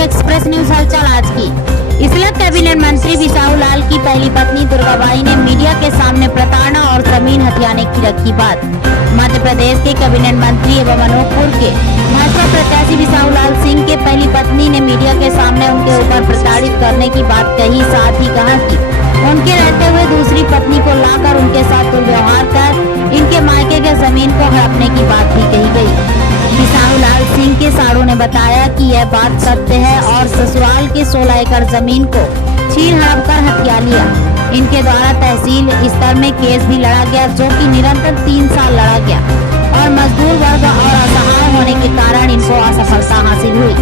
Express news हलचल आज की। इसलक कैबिनेट मंत्री बिसाहू लाल की पहली पत्नी दुर्गाबाई ने मीडिया के सामने प्रताड़ना और जमीन हथियाने की रखी बात। मध्य प्रदेश के कैबिनेट मंत्री एवं अनूपपुर के भाजपा प्रत्याशी बिसाहू लाल सिंह के पहली पत्नी ने मीडिया के सामने उनके ऊपर प्रताड़ित करने की बात कही। साथ ही कहा कि उनके रहते हुए दूसरी पत्नी को लाकर उनके साथ दुर्व्यवहार कर इनके मायके के जमीन को हड़पने की बात भी कही गयी। बिसाहू लाल सिंह के साड़ू ने बताया कि यह बात सत्य है और ससुराल के 16 एकड़ जमीन को छीन हड़प कर हथिया लिया। इनके द्वारा तहसील स्तर में केस भी लड़ा गया, जो कि निरंतर 3 साल लड़ा गया और मजदूर वर्ग और असहाय होने के कारण इनको असफलता हासिल हुई।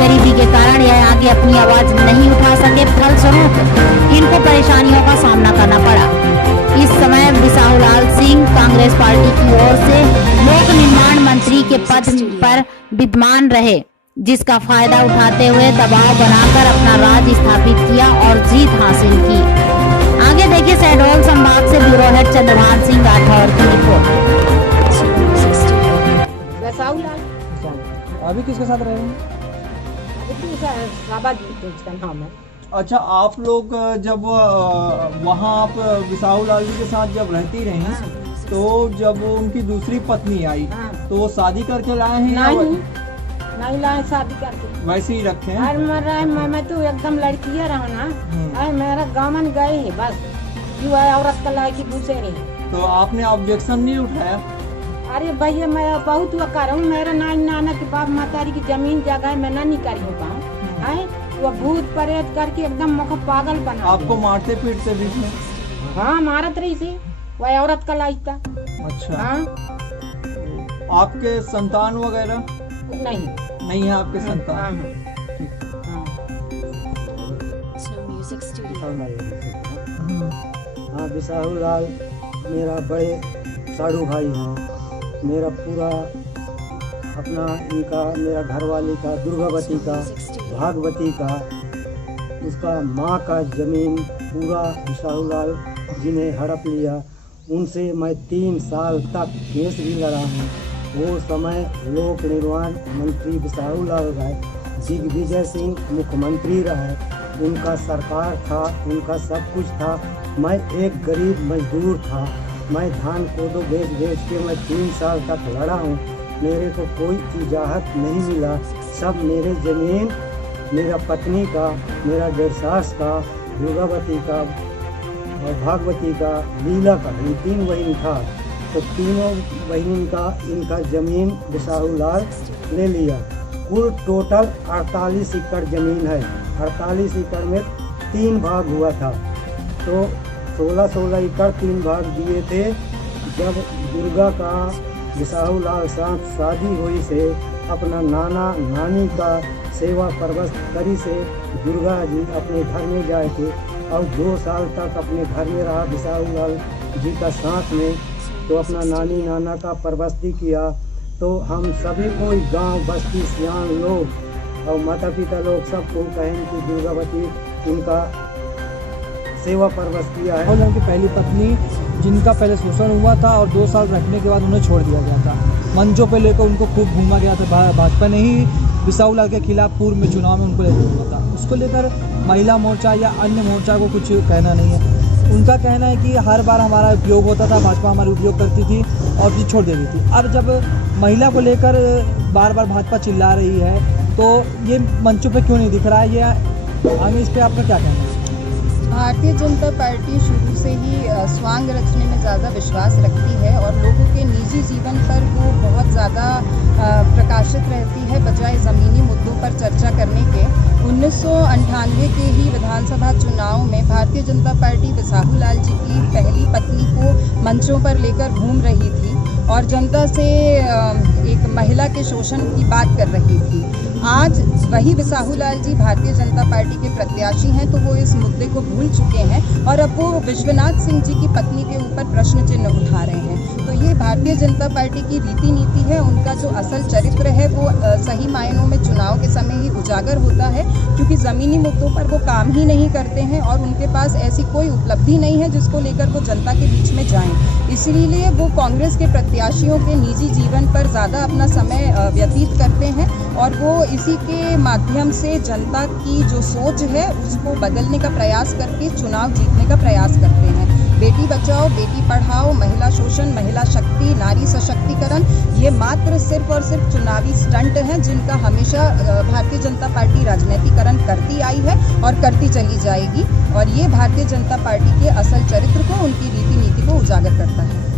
गरीबी के कारण यह आगे अपनी आवाज नहीं उठा सके, फलस्वरूप इनको परेशानियों का सामना करना पड़ा। इस समय बिसाहू लाल सिंह कांग्रेस पार्टी की ओर से लोक निर्माण मंत्री के पद पर विद्यमान रहे, जिसका फायदा उठाते हुए दबाव बनाकर अपना राज स्थापित किया और जीत हासिल की। आगे देखिए शहडोल संभाग से ब्यूरो हेड चंद्रभान सिंह राठौर की रिपोर्ट। बिसाहू लाल अभी किसके साथ रह रहे हैं? नाम है। अच्छा, आप लोग जब वहाँ आप बिसाहू लाल जी के साथ जब रहती रही, तो जब उनकी दूसरी पत्नी आई तो वो शादी करके लाए हैं? नहीं लाए शादी करके, वैसे ही रखे हैं। मैं तो एकदम लड़की रहा ना, मेरा गाँव गए है बस, क्यों है औरत का लाए की पूछे रही। तो आपने ऑब्जेक्शन नहीं उठाया? अरे भैया मैं बहुत वो कर रहा हूँ, मेरा नाना के बाप मातारी की जमीन जगह मैं नहीं करी हूँ है, वो भूत प्रेत करके एकदम मुख पागल बना। आपको मारते पीटते भी थे? हाँ मारत रही थी, वह औरत का लाई था। अच्छा। हाँ? आपके संतान वगैरह नहीं है आपके संतान? हाँ, बिसाहू लाल मेरा बड़े साड़ू भाई हैं। मेरा पूरा अपना इनका मेरा घरवाली का, दुर्गावती का, भागवती का, उसका माँ का ज़मीन पूरा बिसाहू लाल जी ने हड़प लिया। उनसे मैं 3 साल तक केस भी लड़ा हूँ। वो समय लोक निर्माण मंत्री बिसाहू लाल रहे, दिग्विजय सिंह मुख्यमंत्री रहे, उनका सरकार था, उनका सब कुछ था। मैं एक गरीब मजदूर था, मैं धान कोदो बेच के मैं 3 साल तक लड़ा हूँ। मेरे को कोई इजाज़त नहीं मिला। सब मेरे ज़मीन मेरा पत्नी का, मेरा डेढ़सास का, दुर्गावती का और भागवती का, लीला का, इन 3 बहन था। तो तीनों बहन का इनका ज़मीन बिसाहू लाल ले लिया। कुल टोटल 48 एकड़ ज़मीन है। 48 एकड़ में 3 भाग हुआ था, तो 16-16 एकड़ 3 भाग दिए थे। जब दुर्गा का बिसाहू लाल साथ शादी हुई से अपना नाना नानी का सेवा परवस्त करी से दुर्गा जी अपने घर में जाए थे और 2 साल तक अपने घर में रहा बिसाहू लाल जी का साथ में। तो अपना नानी नाना का परवस्ती किया। तो हम सभी को गांव बस्ती सियान लोग और माता पिता लोग सबको कहें कि दुर्गावती इनका सेवा परवस्त किया है। उनकी पहली पत्नी जिनका पहले शोषण हुआ था और 2 साल रखने के बाद उन्हें छोड़ दिया गया था, मंचों पे लेकर उनको खूब घूमा गया था। भाजपा ने ही बिसाहू लाल के खिलाफ पूर्व में चुनाव में उनको लेकर घूमा था। उसको लेकर महिला मोर्चा या अन्य मोर्चा को कुछ कहना नहीं है। उनका कहना है कि हर बार हमारा उपयोग होता था, भाजपा हमारा उपयोग करती थी और फिर छोड़ देती थी। अब जब महिला को लेकर बार बार भाजपा चिल्ला रही है, तो ये मंचों पे क्यों नहीं दिख रहा है? ये आगे इस पर आपका क्या कहना है? भारतीय जनता पार्टी शुरू से ही स्वांग रचने में ज़्यादा विश्वास रखती है और लोगों के निजी जीवन पर वो बहुत ज़्यादा प्रकाशित रहती है, बजाय ज़मीनी मुद्दों पर चर्चा करने के। 1998 के ही विधानसभा चुनाव में भारतीय जनता पार्टी बिसाहू लाल जी की पहली पत्नी को मंचों पर लेकर घूम रही थी और जनता से एक महिला के शोषण की बात कर रही थी। आज वही बिसाहू लाल जी भारतीय जनता पार्टी के प्रत्याशी हैं, तो वो इस मुद्दे को भूल चुके हैं और अब वो विश्वनाथ सिंह जी की पत्नी के ऊपर प्रश्न चिन्ह उठा रहे हैं। तो ये भारतीय जनता पार्टी की रीति नीति है, उनका जो असल चरित्र है वो सही मायनों में चुनाव के समय ही उजागर होता है, क्योंकि ज़मीनी मुद्दों पर वो काम ही नहीं करते हैं और उनके पास ऐसी कोई उपलब्धि नहीं है जिसको लेकर वो जनता के बीच में जाएं। इसीलिए वो कांग्रेस के प्रत्याशियों के निजी जीवन पर ज़्यादा अपना समय व्यतीत करते हैं और वो इसी के माध्यम से जनता की जो सोच है उसको बदलने का प्रयास करके चुनाव जीतने का प्रयास करते हैं। बेटी बचाओ, बेटी पढ़ाओ, महिला शोषण, महिला शक्ति, नारी सशक्तिकरण, ये मात्र सिर्फ और सिर्फ चुनावी स्टंट हैं जिनका हमेशा भारतीय जनता पार्टी राजनीतिकरण करती आई है और करती चली जाएगी। और ये भारतीय जनता पार्टी के असल चरित्र को, उनकी रीति नीति को उजागर करता है।